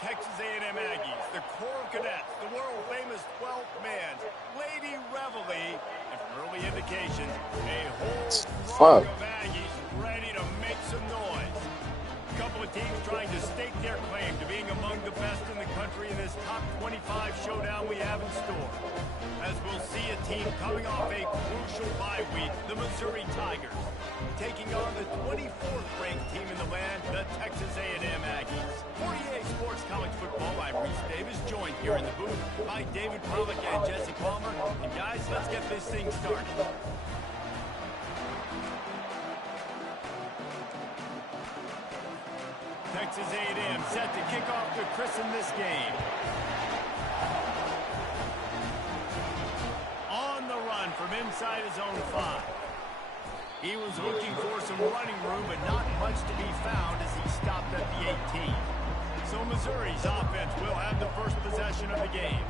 Texas A&M Aggies, the Corps of Cadets, the world-famous 12th man, Lady Reveille, and from early indications, a whole throng of Aggies ready to make some noise. A couple of teams trying to stake their claim to being among the best in the country in this top 25 showdown we have in store. As we'll see a team coming off a crucial bye week, the Missouri Tigers, taking on the 24th ranked team in the land, the Texas A&M Aggies. 48 Sports College Football, I'm Reese Davis, joined here in the booth by David Pollock and Jesse Palmer. And guys, let's get this thing started. Texas A&M set to kick off to christen this game. On the run from inside his own 5. He was looking for some running room, but not much to be found as he stopped at the 18. So Missouri's offense will have the first possession of the game.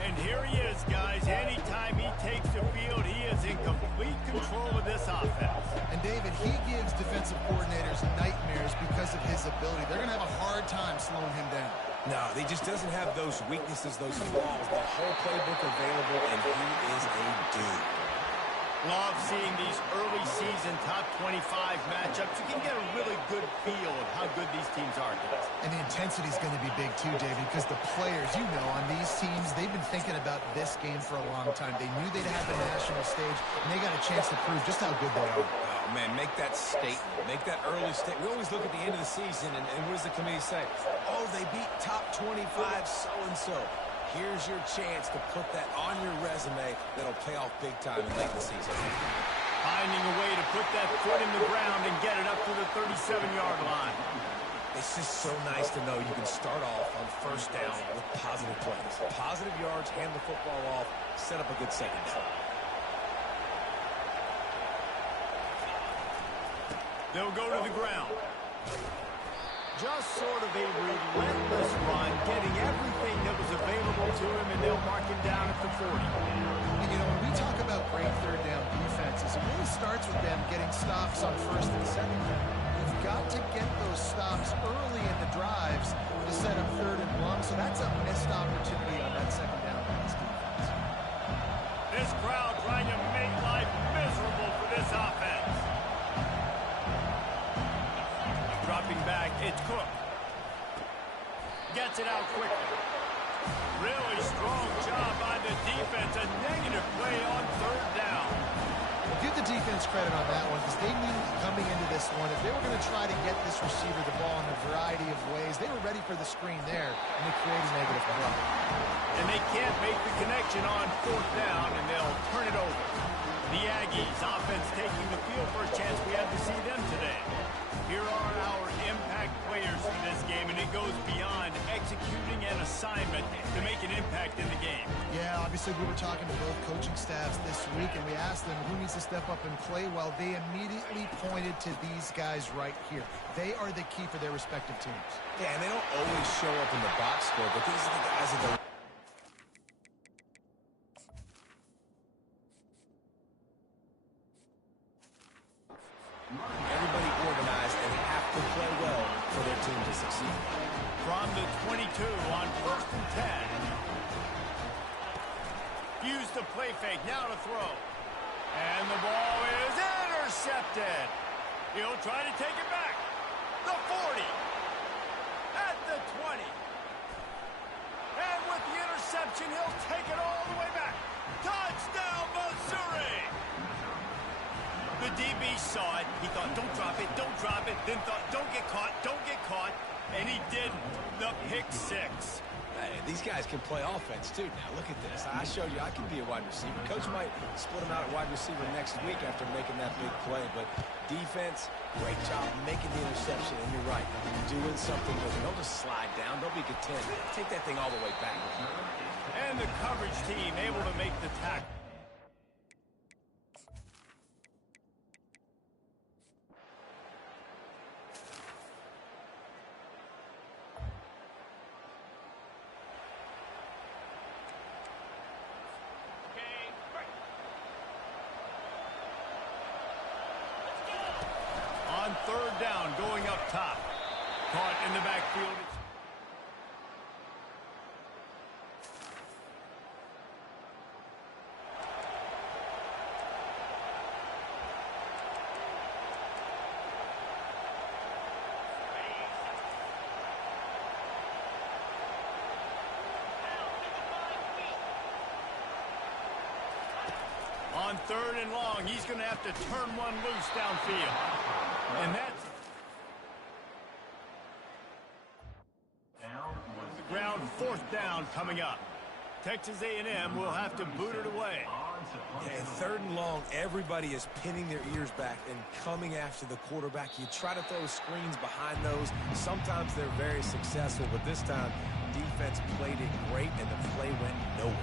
And here he is, guys. Anytime he takes the field, he is in complete control of this offense. And David, he gives defensive coordinators nightmares because of his ability. They're going to have a hard time slowing him down. No, he just doesn't have those weaknesses, those flaws. The whole playbook available, and he is a dude. Love seeing these early season top 25 matchups. You can get a really good feel of how good these teams are, guys. And the intensity is going to be big too, David, because the players, you know, on these teams, they've been thinking about this game for a long time. They knew they'd have the national stage, and they got a chance to prove just how good they are. Oh, man, make that statement. Make that early statement. We always look at the end of the season, and what does the committee say? Oh, they beat top 25 so-and-so. Here's your chance to put that on your resume that'll pay off big time late in the season. Finding a way to put that foot in the ground and get it up to the 37-yard line. It's just so nice to know you can start off on first down with positive plays. Positive yards, hand the football off, set up a good second down. They'll go to the ground. Just sort of a relentless run, getting everything that was available to him, and they'll mark him down at the 40. And, you know, when we talk about great third down defenses, it really starts with them getting stops on first and second down. You've got to get those stops early in the drives to set up third and long, so that's a missed opportunity on that second down by this defense. This crowd trying to make life miserable for this offense. Dropping back, it's Cook. Gets it out quickly. Really strong job by the defense. A negative play on third down. Give the defense credit on that one because they knew coming into this one, if they were going to try to get this receiver the ball in a variety of ways, they were ready for the screen there, and they created a negative play. And they can't make the connection on fourth down, and they'll turn it over. The Aggies offense taking the field. First chance we had to see them today. Here are our impact players for this game, and it goes beyond executing an assignment to make an impact in the game. Yeah, obviously we were talking to both coaching staffs this week, and we asked them who needs to step up and play well. They immediately pointed to these guys right here. They are the key for their respective teams. Yeah, and they don't always show up in the box score, but these are the guys that are everybody organized and have to play well for their team to succeed. From the 22 on first and 10. Use the play fake, now to throw. And the ball is intercepted. He'll try to take it back. The 40. At the 20. And with the interception, he'll take it all the way back. Touchdown, Missouri! The DB saw it. He thought, don't drop it, don't drop it. Then thought, don't get caught, don't get caught. And he didn't. The pick six. Hey, these guys can play offense, too. Now, look at this. I showed you I can be a wide receiver. Coach might split him out at wide receiver next week after making that big play. But defense, great job making the interception. And you're right, doing something with it. Don't just slide down. Don't be content. Take that thing all the way back. And the coverage team able to make the tackle. On third down, going up top. Caught in the backfield. On 3rd and long, he's going to have to turn one loose downfield. And that's the ground, 4th down coming up. Texas A&M will have to boot it away. Yeah, 3rd and long, everybody is pinning their ears back and coming after the quarterback. You try to throw screens behind those. Sometimes they're very successful, but this time, defense played it great, and the play went nowhere.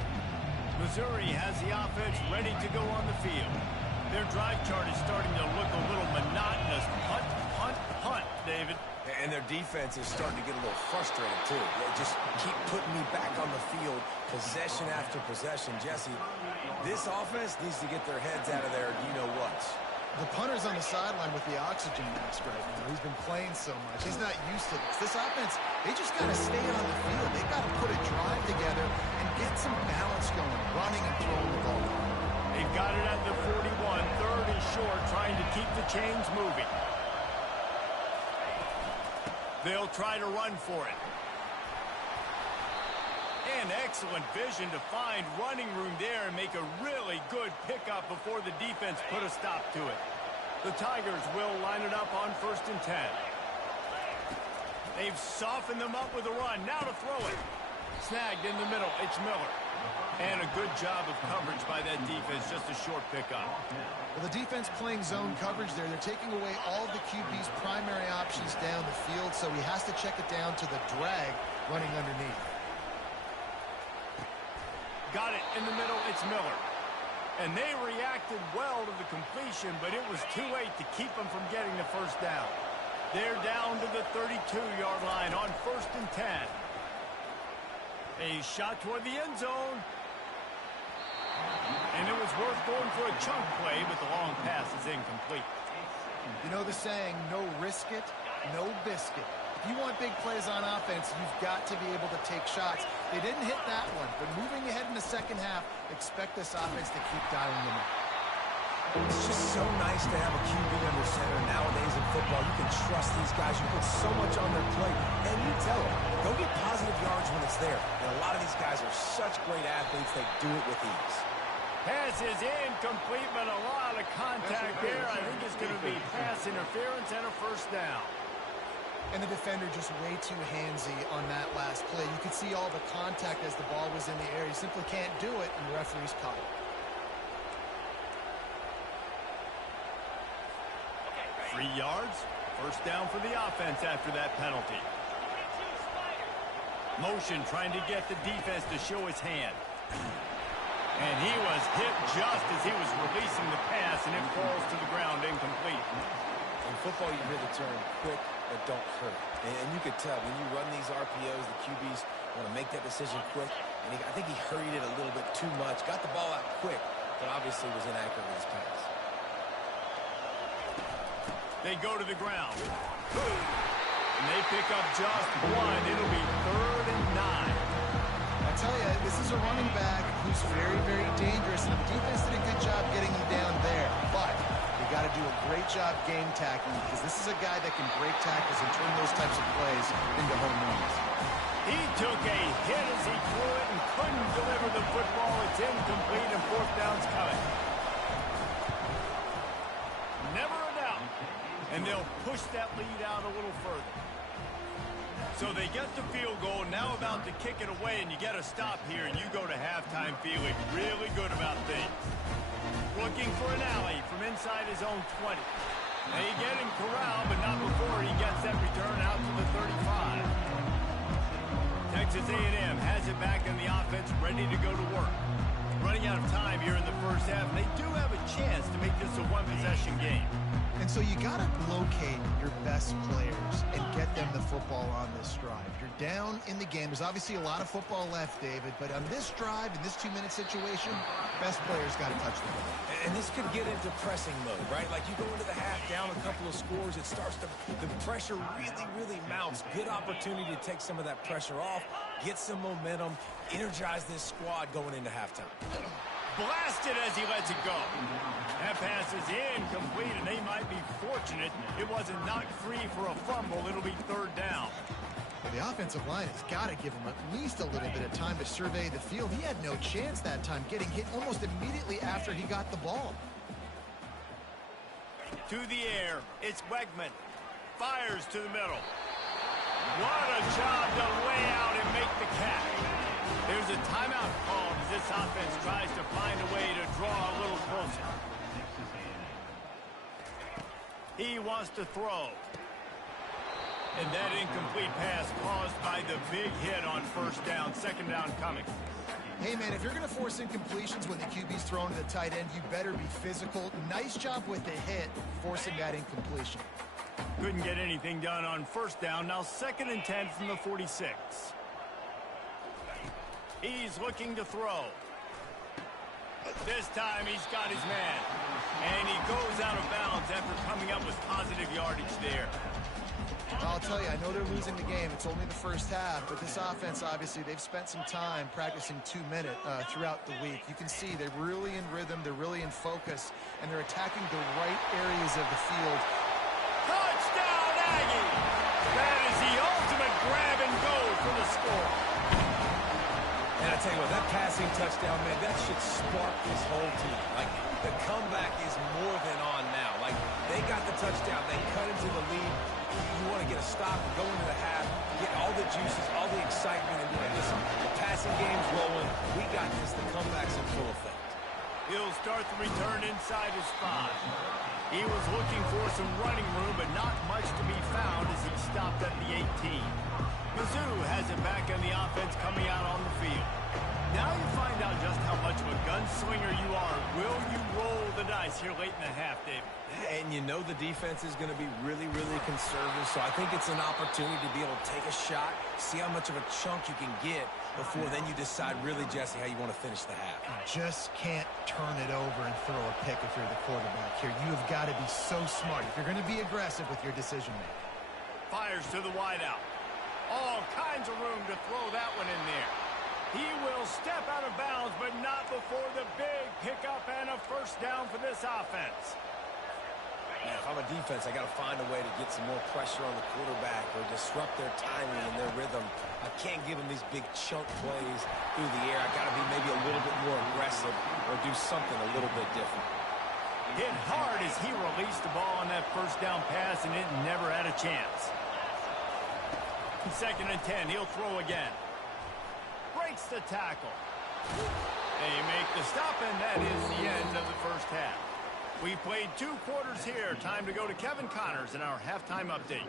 Missouri has the offense ready to go on the field. Their drive chart is starting to look a little monotonous. Punt, punt, punt, David. And their defense is starting to get a little frustrated, too. They just keep putting me back on the field, possession after possession. Jesse, this offense needs to get their heads out of there, you-know-what. The punter's on the sideline with the oxygen mask right now. He's been playing so much. He's not used to this. This offense, they just got to stay on the field. They've got to put a drive together and get some balance going, running and throwing the ball. They've got it at the 41, 3rd and short, trying to keep the chains moving. They'll try to run for it. And excellent vision to find running room there and make a really good pickup before the defense put a stop to it. The Tigers will line it up on 1st and 10. They've softened them up with a run. Now to throw it. Snagged in the middle. It's Miller. And a good job of coverage by that defense. Just a short pickup. Well, the defense playing zone coverage there. They're taking away all of the QB's primary options down the field, so he has to check it down to the drag running underneath. Got it in the middle. It's Miller. And they reacted well to the completion, but it was too late to keep them from getting the 1st down. They're down to the 32-yard line on 1st and 10. A shot toward the end zone. And it was worth going for a chunk play, but the long pass is incomplete. You know the saying, no risk it, no biscuit. If you want big plays on offense, you've got to be able to take shots. They didn't hit that one, but moving ahead in the 2nd half, expect this offense to keep dialing them up. It's just so nice to have a QB under center nowadays in football. You can trust these guys. You put so much on their plate, and you tell them, go get positive yards when it's there. And a lot of these guys are such great athletes, they do it with ease. Pass is incomplete, but a lot of contact there. I think it's going to be pass interference and a 1st down. And the defender just way too handsy on that last play. You could see all the contact as the ball was in the air. You simply can't do it, and the referee's caught it. 3 yards. 1st down for the offense after that penalty. Motion trying to get the defense to show his hand. And he was hit just as he was releasing the pass, and it falls to the ground incomplete. In football, you hear the term quick but don't hurt. And you could tell when you run these RPOs, the QBs want to make that decision quick. And I think he hurried it a little bit too much. Got the ball out quick, but obviously was inaccurate with his pass. They go to the ground. And they pick up just 1. It'll be 3rd and 9. I tell you, this is a running back who's very, very dangerous, and the defense did a good job getting him down there. But you got to do a great job game tackling, because this is a guy that can break tackles and turn those types of plays into home runs. He took a hit as he threw it and couldn't deliver the football. It's incomplete, and 4th down's coming. Never a doubt. And they'll push that lead out a little further. So they get the field goal, now about to kick it away, and you get a stop here, and you go to halftime feeling really good about things. Looking for an alley from inside his own 20. They get him corralled, but not before he gets that return out to the 35. Texas A&M has it back in the offense, ready to go to work. Running out of time here in the 1st half, and they do have a chance to make this a one-possession game. And so you got to locate your best players and get them the football on this drive. You're down in the game. There's obviously a lot of football left, David, but on this drive, in this 2-minute situation, best players got to touch the ball. And this could get into pressing mode, right? Like you go into the half down a couple of scores, it starts to, the pressure really mounts. Good opportunity to take some of that pressure off, get some momentum, energize this squad going into halftime. Blasted as he lets it go. That pass is incomplete, and they might be fortunate it wasn't knocked free for a fumble. It'll be 3rd down. The offensive line has got to give him at least a little bit of time to survey the field. He had no chance that time, getting hit almost immediately after he got the ball. To the air, it's Wegman. Fires to the middle. What a job to lay out and make the catch. There's a timeout called as this offense tries to find a way to draw a little closer. He wants to throw. And that incomplete pass caused by the big hit on first down. Second down coming. Hey, man, if you're going to force incompletions when the QB's thrown to the tight end, you better be physical. Nice job with the hit, forcing that incompletion. Couldn't get anything done on first down. Now 2nd and 10 from the 46. He's looking to throw. This time he's got his man. And he goes out of bounds after coming up with positive yardage there. I'll tell you, I know they're losing the game. It's only the first half, but this offense, obviously, they've spent some time practicing 2-minute throughout the week. You can see they're really in rhythm, they're really in focus, and they're attacking the right areas of the field. Touchdown, Aggie! That is the ultimate grab and go for the score. And I tell you what, that passing touchdown, man, that should spark this whole team. Like, the comeback is more than on now. Like, they got the touchdown. They cut into the lead. You want to get a stop and go into the half, get all the juices, all the excitement, and be like, listen, the passing game's rolling. We got this. The comeback's in full effect. He'll start the return inside his 5. He was looking for some running room, but not much to be found as he stopped at the 18. Mizzou has it back on the offense coming out on the field. Now you find out just how much of a gunslinger you are. Will you roll the dice here late in the half, David? And you know the defense is going to be really, really conservative, so I think it's an opportunity to be able to take a shot, see how much of a chunk you can get before then you decide really, Jesse, how you want to finish the half. You just can't turn it over and throw a pick if you're the quarterback here. You have got to be so smart if you're going to be aggressive with your decision-making. Fires to the wideout. All kinds of room to throw that one in there. He will step out of bounds, but not before the big pickup and a first down for this offense. Man, if I'm a defense, I got to find a way to get some more pressure on the quarterback or disrupt their timing and their rhythm. I can't give them these big chunk plays through the air. I got to be maybe a little bit more aggressive or do something a little bit different. Hit hard as he released the ball on that first down pass, and it never had a chance. 2nd and 10, he'll throw again. Breaks the tackle. They make the stop, and that is the end of the first half. We played 2 quarters here. Time to go to Kevin Connors in our halftime update.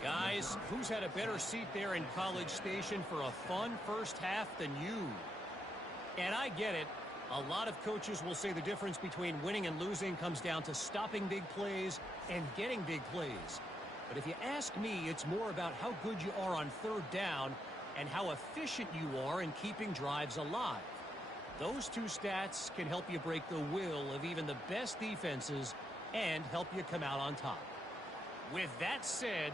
Guys, who's had a better seat there in College Station for a fun first half than you? And I get it. A lot of coaches will say the difference between winning and losing comes down to stopping big plays and getting big plays. But if you ask me, it's more about how good you are on 3rd down and how efficient you are in keeping drives alive. Those 2 stats can help you break the will of even the best defenses and help you come out on top. With that said,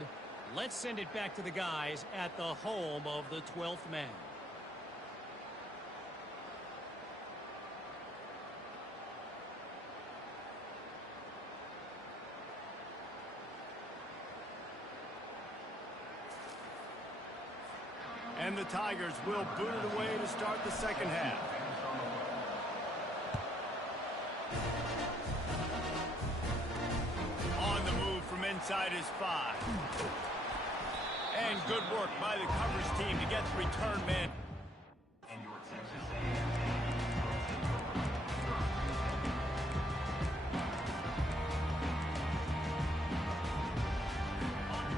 let's send it back to the guys at the home of the 12th man. And the Tigers will boot it away to start the second half. On the move from inside his 5. And good work by the coverage team to get the return man.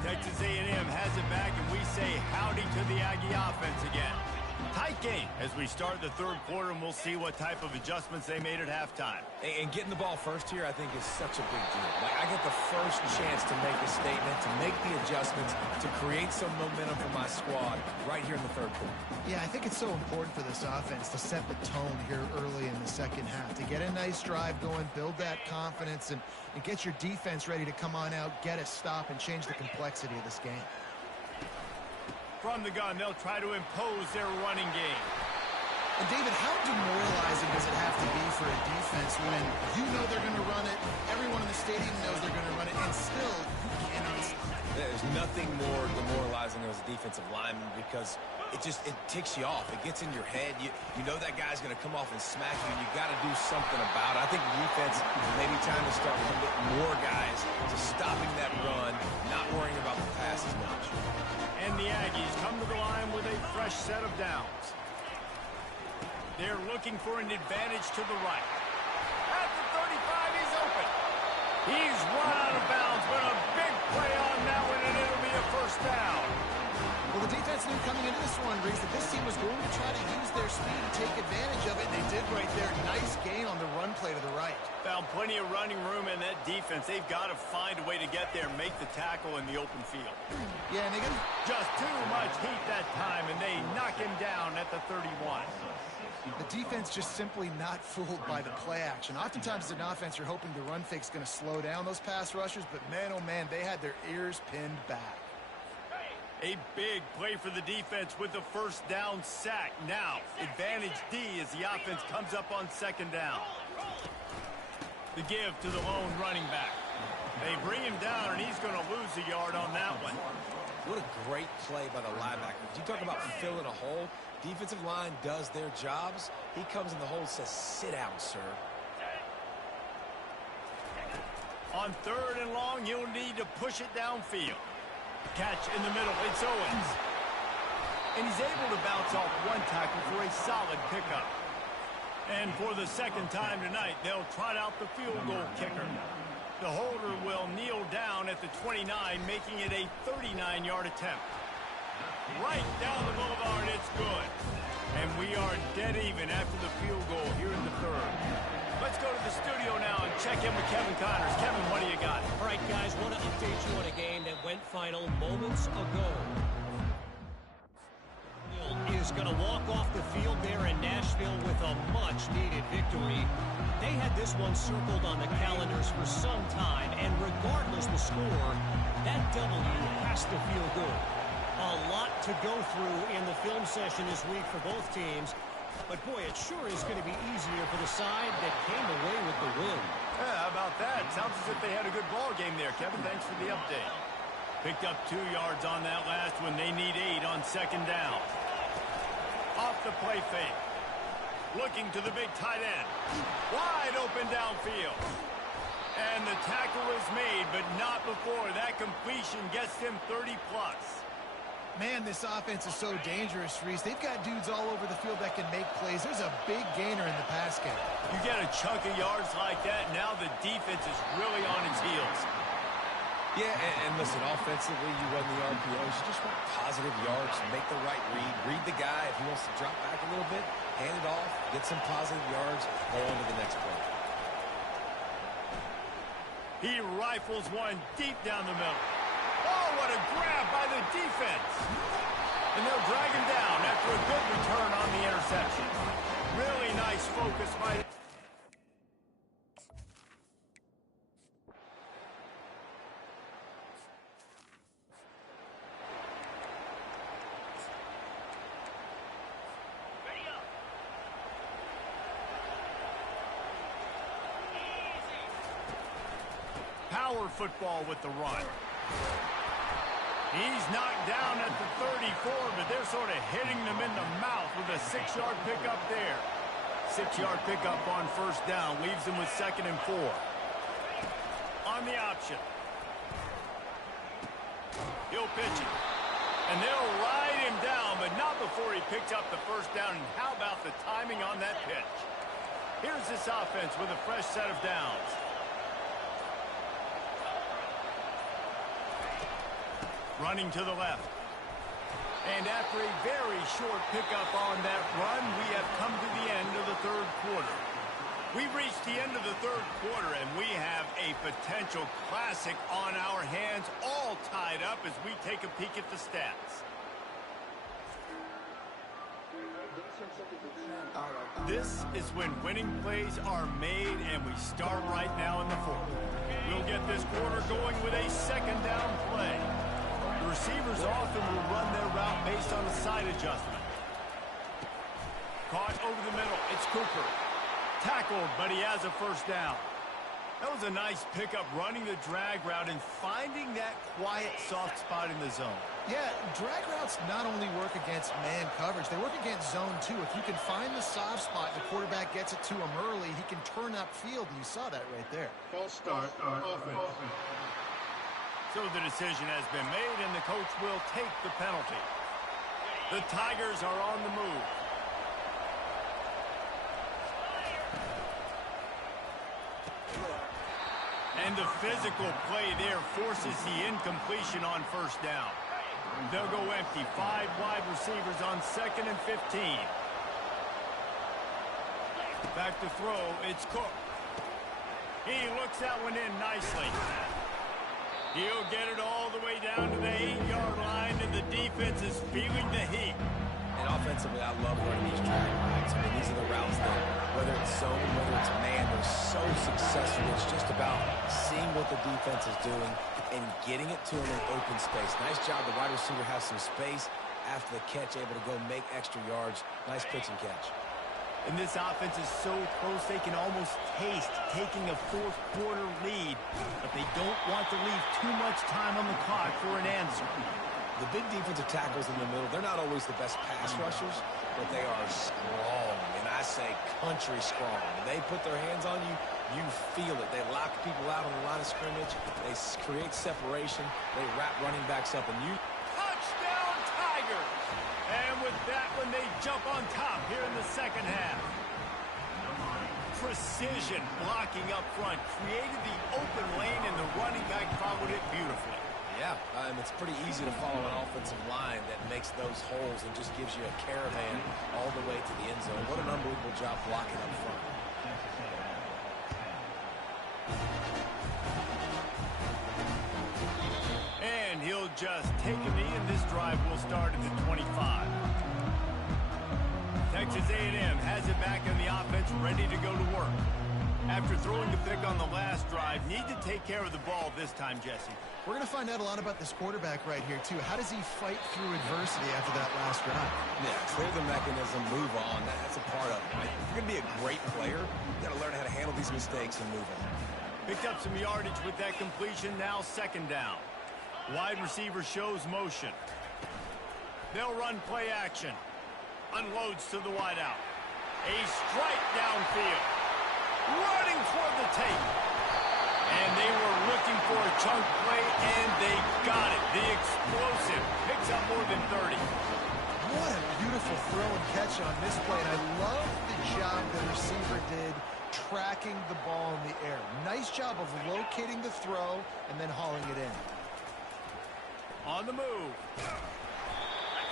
Texas A&M has it back, and we say howdy to the Aggie offense again. Tight game as we start the 3rd quarter, and we'll see what type of adjustments they made at halftime. And getting the ball first here, I think, is such a big deal. Like, I get the first chance to make a statement, to make the adjustments, to create some momentum for my squad right here in the 3rd quarter. Yeah, I think it's so important for this offense to set the tone here early in the second half, to get a nice drive going, build that confidence, and get your defense ready to come on out, get a stop, and change the complexity of this game. From the gun, they'll try to impose their running game. And David, how demoralizing does it have to be for a defense when you know they're going to run it, everyone in the stadium knows they're going to run it, and still you cannot stop it? There's nothing more demoralizing as a defensive lineman because it ticks you off. It gets in your head. You know that guy's going to come off and smack you, and you got to do something about it. I think the defense maybe time to start committing more guys to stopping that run, not worrying about the pass as much. And the Aggies come to the line with a fresh set of downs. They're looking for an advantage to the right. At the 35, he's open. He's run out of bounds, but a big play on that one, and it'll be a first down. Well, the defense knew coming into this one, Reese, that this team was going to try to use their speed to take advantage of it, and they did right there. Nice gain on the run play to the right. Found plenty of running room in that defense. They've got to find a way to get there and make the tackle in the open field. Yeah, and they got just too much heat that time, and they knock him down at the 31. The defense just simply not fooled by the play action. Oftentimes as an offense, you're hoping the run fake's going to slow down those pass rushers, but man, oh man, they had their ears pinned back. A big play for the defense with the first down sack. Now, advantage D as the offense comes up on second down. The give to the lone running back. They bring him down, and he's going to lose a yard on that one. What a great play by the linebacker. You talk about filling a hole. Defensive line does their jobs. He comes in the hole and says, sit down, sir. On third and long, he'll need to push it downfield. Catch in the middle. It's Owens. And he's able to bounce off one tackle for a solid pickup. And for the second time tonight, they'll trot out the field goal kicker. The holder will kneel down at the 29, making it a 39-yard attempt. Right down the boulevard, it's good. And we are dead even after the field goal here in the third. Let's go to the studio now and check in with Kevin Connors. Kevin, what do you got? All right, guys, want to update you on a game that went final moments ago. Is going to walk off the field there in Nashville with a much-needed victory. They had this one circled on the calendars for some time, and regardless the score, that W has to feel good. A lot to go through in the film session this week for both teams. But, boy, it sure is going to be easier for the side that came away with the win. Yeah, how about that? Sounds as if they had a good ball game there, Kevin. Thanks for the update. Picked up 2 yards on that last one. They need 8 on second down. Off the play fake. Looking to the big tight end. Wide open downfield. And the tackle is made, but not before that completion gets them 30-plus. Man, this offense is so dangerous, Reese. They've got dudes all over the field that can make plays. There's a big gainer in the pass game. You get a chunk of yards like that, now the defense is really on its heels. Yeah, and listen, offensively, you run the RPOs. You just want positive yards, make the right read the guy. If he wants to drop back a little bit, hand it off, get some positive yards, go on to the next play. He rifles one deep down the middle. Oh, what a grab by the defense. And they'll drag him down after a good return on the interception. Really nice focus by... Power football with the run. He's knocked down at the 34, but they're sort of hitting them in the mouth with a 6-yard pickup there. 6-yard pickup on first down leaves them with 2nd and 4. On the option. He'll pitch it. And they'll ride him down, but not before he picks up the first down. And how about the timing on that pitch? Here's this offense with a fresh set of downs. Running to the left. And after a very short pickup on that run, we have come to the end of the third quarter. We've reached the end of the third quarter, and we have a potential classic on our hands, all tied up as we take a peek at the stats. This is when winning plays are made, and we start right now in the fourth. We'll get this quarter going with a 2nd down play. Receivers often will run their route based on a side adjustment. Caught over the middle. It's Cooper. Tackled, but he has a first down. That was a nice pickup, running the drag route and finding that quiet, soft spot in the zone. Yeah, drag routes not only work against man coverage, they work against zone too. If you can find the soft spot and the quarterback gets it to him early, he can turn upfield, and you saw that right there. False start, offense. So the decision has been made, and the coach will take the penalty. The Tigers are on the move. And the physical play there forces the incompletion on first down. They'll go empty. 5 wide receivers on 2nd and 15. Back to throw. It's Cook. He looks that one in nicely. He'll get it all the way down to the 8-yard line, and the defense is feeling the heat. And offensively, I love running these drag routes. I mean, these are the routes that, whether it's zone, whether it's man, they're so successful. It's just about seeing what the defense is doing and getting it to them in open space. Nice job. The wide receiver has some space after the catch, able to go make extra yards. Nice pitch and catch. And this offense is so close they can almost taste taking a fourth-quarter lead, but they don't want to leave too much time on the clock for an answer. The big defensive tackles in the middle, they're not always the best pass rushers, but they are strong, and I say country strong. When they put their hands on you, you feel it. They lock people out on the line of scrimmage. They create separation. They wrap running backs up, and you... Touchdown, Tigers! And with that one, they jump on top here in the second half. Precision blocking up front created the open lane, and the running back followed it beautifully. Yeah, it's pretty easy to follow an offensive line that makes those holes and just gives you a caravan all the way to the end zone. What an unbelievable job blocking up front. And he'll just take a knee, and this drive will start at the 25. Texas A&M has it back in the offense, ready to go to work. After throwing the pick on the last drive, need to take care of the ball this time, Jesse. We're going to find out a lot about this quarterback right here, too. How does he fight through adversity after that last drive? Yeah, clear the mechanism, move on. That's a part of it, right? If you're going to be a great player, you've got to learn how to handle these mistakes and move on. Picked up some yardage with that completion, now 2nd down. Wide receiver shows motion. They'll run play action. Unloads to the wideout. A strike downfield. Running toward the tape. And they were looking for a chunk play, and they got it. The explosive picks up more than 30. What a beautiful throw and catch on this play. And I love the job the receiver did tracking the ball in the air. Nice job of locating the throw and then hauling it in. On the move.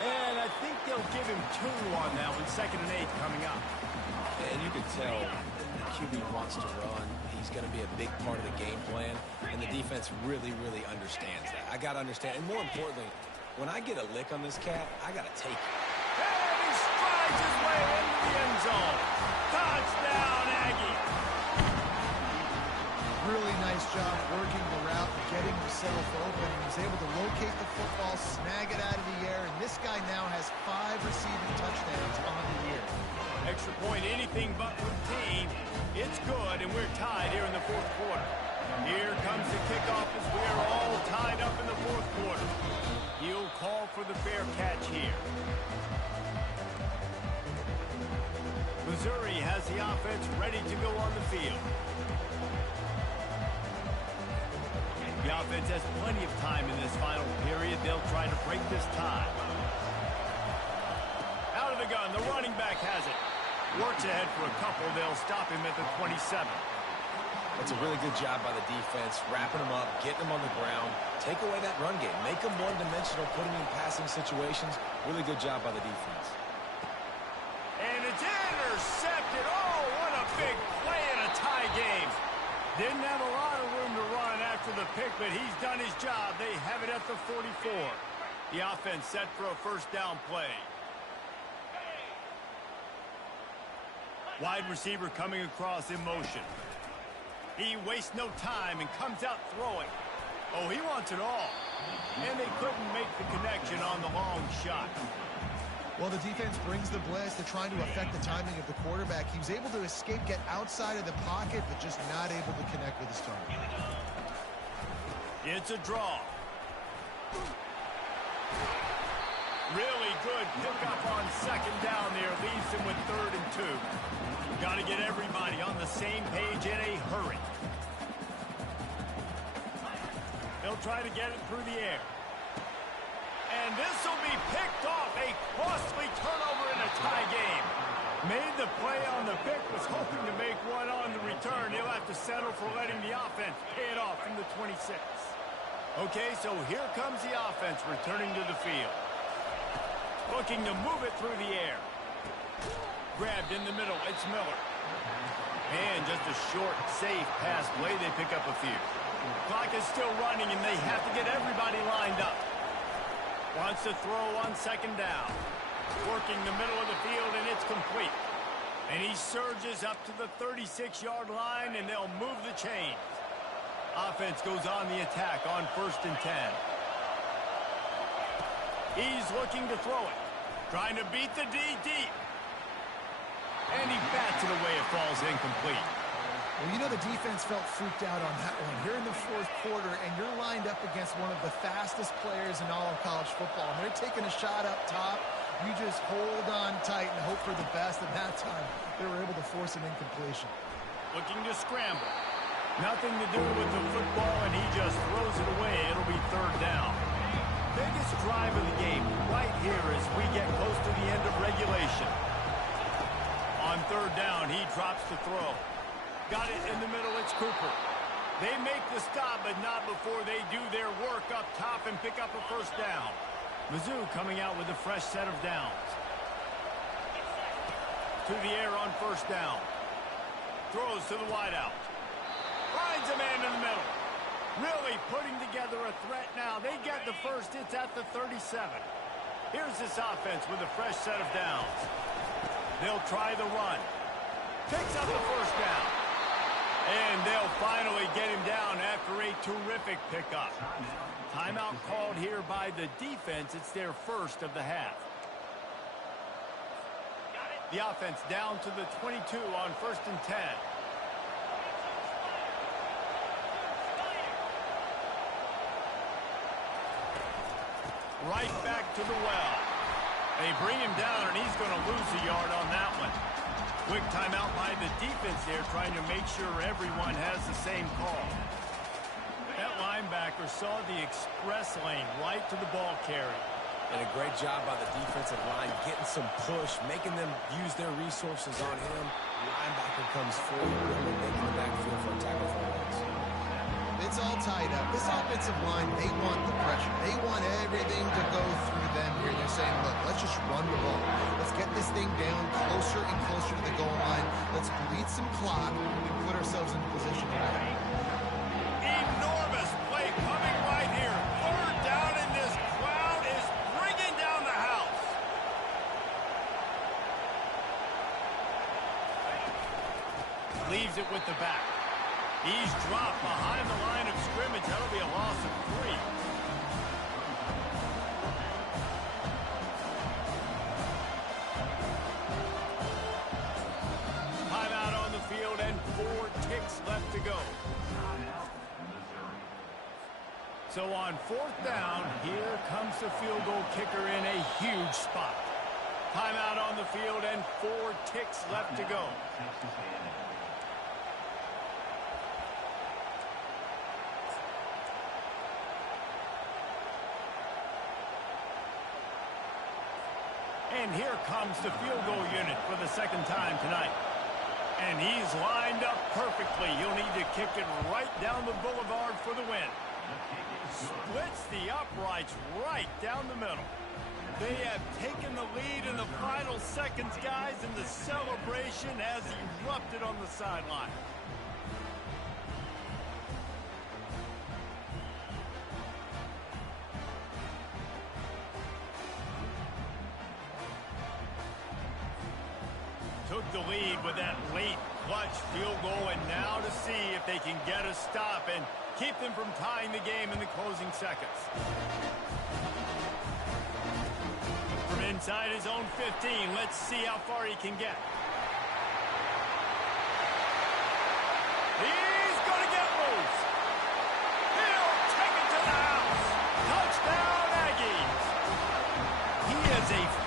And I think they'll give him 2 on that one. 2nd and 8 coming up. And you can tell the QB wants to run. He's going to be a big part of the game plan, and the defense really, really understands that. I got to understand, and more importantly, when I get a lick on this cat, I got to take it. And he strides his way into the end zone. Touchdown, Aggie. Really nice job working the route, getting himself open. He was able to locate the football, snag it out of the air, and this guy now has 5 receiving touchdowns on the year. Extra point, anything but routine. It's good, and we're tied here in the 4th quarter. Here comes the kickoff as we're all tied up in the 4th quarter. He'll call for the fair catch here. Missouri has the offense ready to go on the field. The offense has plenty of time in this final period. They'll try to break this tie. Out of the gun, the running back has it. Works ahead for a couple. They'll stop him at the 27. That's a really good job by the defense, wrapping him up, getting him on the ground. Take away that run game. Make him one-dimensional, put him in passing situations. Really good job by the defense. And it's intercepted. Oh, what a big play in a tie game. Didn't have a lot of room to run after the pick, but he's done his job. They have it at the 44. The offense set for a first down play. Wide receiver coming across in motion. He wastes no time and comes out throwing. Oh, he wants it all. And they couldn't make the connection on the long shot. Well, the defense brings the blitz. They're trying to affect the timing of the quarterback. He was able to escape, get outside of the pocket, but just not able to connect with his target. It's a draw. Really good pickup on second down there. Leaves him with 3rd and 2. Got to get everybody on the same page in a hurry. They'll try to get it through the air. And this will be picked off. A costly turnover in a tie game. Made the play on the pick, was hoping to make one on the return. He'll have to settle for letting the offense pay it off from the 26. Okay, so here comes the offense returning to the field. Looking to move it through the air. Grabbed in the middle. It's Miller. And just a short, safe pass play. They pick up a few. Clock is still running, and they have to get everybody lined up. Wants to throw on second down. Working the middle of the field, and it's complete. And he surges up to the 36-yard line, and they'll move the chains. Offense goes on the attack on 1st and 10. He's looking to throw it. Trying to beat the D deep. And he bats it away. It falls incomplete. Well, you know the defense felt freaked out on that one. You're in the 4th quarter, and you're lined up against one of the fastest players in all of college football. And they're taking a shot up top. You just hold on tight and hope for the best. At that time, they were able to force an incompletion. Looking to scramble. Nothing to do with the football, and he just throws it away. It'll be 3rd down. Biggest drive of the game right here as we get close to the end of regulation. On 3rd down, he drops the throw. Got it in the middle, it's Cooper. They make the stop, but not before they do their work up top and pick up a 1st down. Mizzou coming out with a fresh set of downs. To the air on 1st down. Throws to the wideout. Finds a man in the middle. Really putting together a threat now. They get the 1st. It's at the 37. Here's this offense with a fresh set of downs. They'll try the run. Picks up the 1st down. And they'll finally get him down after a terrific pickup. Timeout called here by the defense. It's their 1st of the half. The offense down to the 22 on 1st and 10. Right back to the well. They bring him down, and he's going to lose a yard on that one. Quick timeout by the defense there, trying to make sure everyone has the same call. That linebacker saw the express lane right to the ball carrier. And a great job by the defensive line, getting some push, making them use their resources on him. Linebacker comes forward, really making the backfield for a tackle for once. It's all tied up. This offensive line, they want the pressure. They want everything to go through them here. They're saying, look, let's just run the ball. Let's get this thing down closer and closer to the goal line. Let's bleed some clock and put ourselves in position to win. Enormous play coming right here. 3rd down, and this crowd is bringing down the house. Leaves it with the back. He's dropped behind the line of scrimmage. That'll be a loss of 3. Timeout on the field and 4 ticks left to go. So on 4th down, here comes the field goal kicker in a huge spot. Timeout on the field and 4 ticks left to go. And here comes the field goal unit for the 2nd time tonight. And he's lined up perfectly. He'll need to kick it right down the boulevard for the win. Splits the uprights right down the middle. They have taken the lead in the final seconds, guys, and the celebration has erupted on the sideline. Took the lead with that late clutch field goal, and now to see if they can get a stop and keep them from tying the game in the closing seconds. From inside his own 15, let's see how far he can get. He's going to get loose. He'll take it to the house. Touchdown, Aggies. He is a